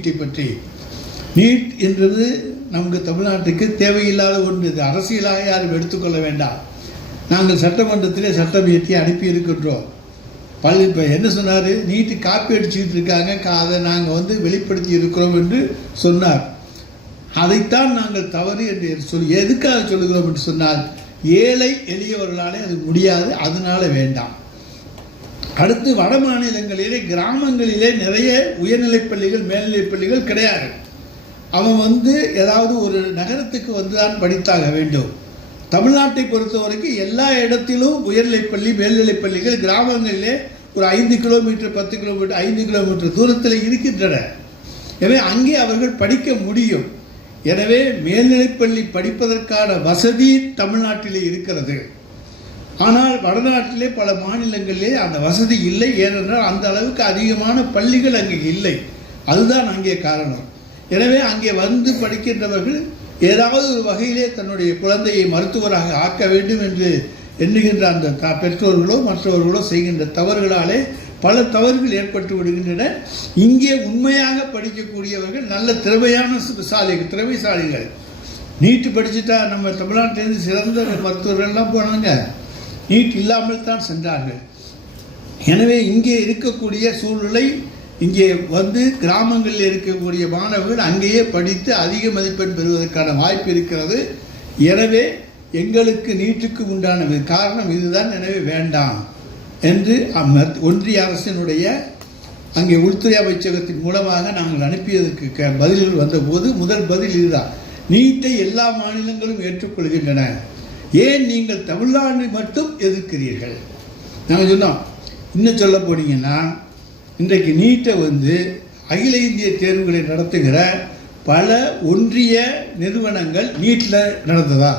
நீட்டை பற்றி. நீட் என்றது நமக்கு தமிழ்நாட்டுக்கு தேவையில்லாத ஒன்று. இது அரசியலாக யாரும் எடுத்துக்கொள்ள வேண்டாம். நாங்கள் சட்டமன்றத்திலே சட்டம் இயற்றி அனுப்பியிருக்கின்றோம். இப்போ என்ன சொன்னார், நீட்டு காப்பி அடிச்சுக்கிட்டு இருக்காங்க, அதை நாங்கள் வெளிப்படுத்தி இருக்கிறோம் என்று சொன்னார். அதைத்தான் நாங்கள் தவறு என்று எதுக்காக சொல்லுகிறோம் என்று சொன்னால், ஏழை எளியவர்களாலே அது முடியாது, அதனால வேண்டாம். அடுத்து வட மாநிலங்களிலே கிராமங்களிலே நிறைய உயர்நிலைப் பள்ளிகள் மேல்நிலைப் பள்ளிகள் கிடையாது. அவன் ஏதாவது ஒரு நகரத்துக்கு வந்துதான் படித்தாக வேண்டும். தமிழ்நாட்டை பொறுத்த வரைக்கும் எல்லா இடத்திலும் உயர்நிலைப் பள்ளி மேல்நிலைப் பள்ளிகள் கிராமங்களிலே ஒரு 5 கிலோமீட்டர் 10 கிலோமீட்டர் 5 கிலோமீட்டர் தூரத்தில் இருக்கின்றன. எனவே அங்கே அவர்கள் படிக்க முடியும். எனவே மேல்நிலைப்பள்ளி படிப்பதற்கான வசதி தமிழ்நாட்டிலே இருக்கிறது. ஆனால் வடநாட்டிலே பல மாநிலங்களிலே அந்த வசதி இல்லை. ஏனென்றால் அந்த அளவுக்கு அதிகமான பள்ளிகள் அங்கே இல்லை. அதுதான் அங்கே காரணம். எனவே அங்கே படிக்கின்றவர்கள் ஏதாவது ஒரு வகையிலே தன்னுடைய குழந்தையை மருத்துவராக ஆக்க வேண்டும் என்று எண்ணுகின்ற அந்த பெற்றோர்களோ மற்றவர்களோ செய்கின்ற தவறுகளாலே பல தவறுகள் ஏற்பட்டு விடுகின்றன. இங்கே உண்மையாக படிக்கக்கூடியவர்கள் நல்ல திறமைசாலிகள். நீட்டு படிச்சுட்டா நம்ம தமிழ்நாட்டிலிருந்து சிறந்த மருத்துவர்கள்லாம் போனாங்க, நீட் இல்லாமல் தான் சென்றார்கள். எனவே இங்கே இருக்கக்கூடிய சூழ்நிலை, இங்கே கிராமங்களில் இருக்கக்கூடிய மாணவர்கள் அங்கேயே படித்து அதிக மதிப்பெண் பெறுவதற்கான வாய்ப்பு இருக்கிறது. எனவே எங்களுக்கு நீட்டுக்கு உண்டான காரணம் இதுதான். எனவே வேண்டாம் என்று ஒன்றிய அரசினுடைய அங்கே உள்துறை அமைச்சகத்தின் மூலமாக நாங்கள் அனுப்பியதற்கு பதில்கள் வந்தபோது முதல் பதில் இதுதான். நீட்டை எல்லா மாநிலங்களும் ஏற்றுக்கொள்கின்றன, ஏன் நீங்கள் தமிழ்நாடு மட்டும் எதிர்க்கிறீர்கள்? நாங்கள் சொன்னோம், இன்னும் சொல்ல போனீங்கன்னா இன்றைக்கு நீட்டை அகில இந்திய தேர்வுகளை நடத்துகிற பல ஒன்றிய நிறுவனங்கள் நீட்டில் நடந்ததா?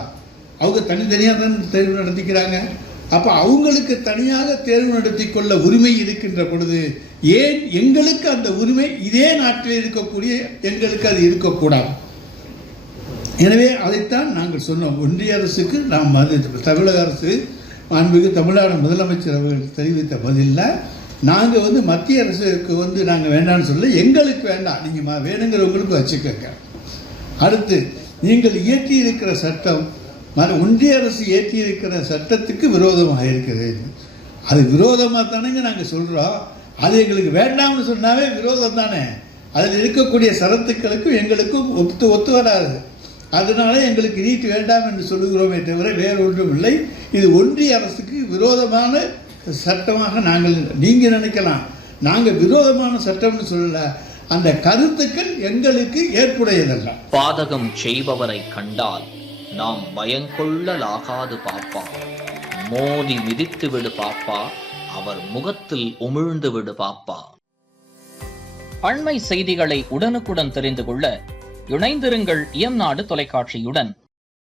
அவங்க தனித்தனியாக தான் தேர்வு நடத்திக்கிறாங்க. அப்போ அவங்களுக்கு தனியாக தேர்வு நடத்தி கொள்ள உரிமை இருக்கின்ற பொழுது ஏன் எங்களுக்கு அந்த உரிமை இதே நாட்டில் இருக்கக்கூடிய எங்களுக்கு அது இருக்கக்கூடாது? எனவே அதைத்தான் நாங்கள் சொன்னோம். ஒன்றிய அரசுக்கு நாம் தமிழக அரசு மாண்புமிகு தமிழ்நாடு முதலமைச்சர் அவர்கள் தெரிவித்த பதிலில் நாங்கள் மத்திய அரசுக்கு நாங்கள் வேண்டாம்னு சொல்ல, எங்களுக்கு வேண்டாம், நீங்கள் வேணுங்கிறவங்களுக்கு வச்சுக்கோங்க. அடுத்து நீங்கள் இயற்றி இருக்கிற சட்டம் ஒன்றிய அரசு ஏற்றி இருக்கிற சட்டத்துக்கு விரோதமாக இருக்கிறது. அது விரோதமாக தானேங்க நாங்கள் சொல்கிறோம். அது எங்களுக்கு வேண்டாம்னு சொன்னாவே விரோதம் தானே. அதில் இருக்கக்கூடிய சரத்துக்களுக்கும் எங்களுக்கும் ஒத்து வராது. அதனால எங்களுக்கு நீட் வேண்டாம் என்று சொல்லுகிறோமே தவிர வேறு ஒன்றும் இல்லை. இது ஒன்றிய அரசுக்கு விரோதமான சட்டமாக நீங்கள் நினைக்கலாம். நாங்கள் விரோதமான சட்டம்னு சொல்லல, அந்த கருத்துக்கள் எங்களுக்கு ஏற்புடையதல்ல. பாதகம் செய்பவரை கண்டால் நாம் பயங்கொள்ளலாகாது பாப்பா, மோதி மிதித்து விடு பாப்பா, அவர் முகத்தில் உமிழ்ந்து விடு பாப்பா. அண்மை செய்திகளை உடனுக்குடன் தெரிந்து கொள்ள இணைந்திருங்கள் இயம்நாடு தொலைக்காட்சியுடன்.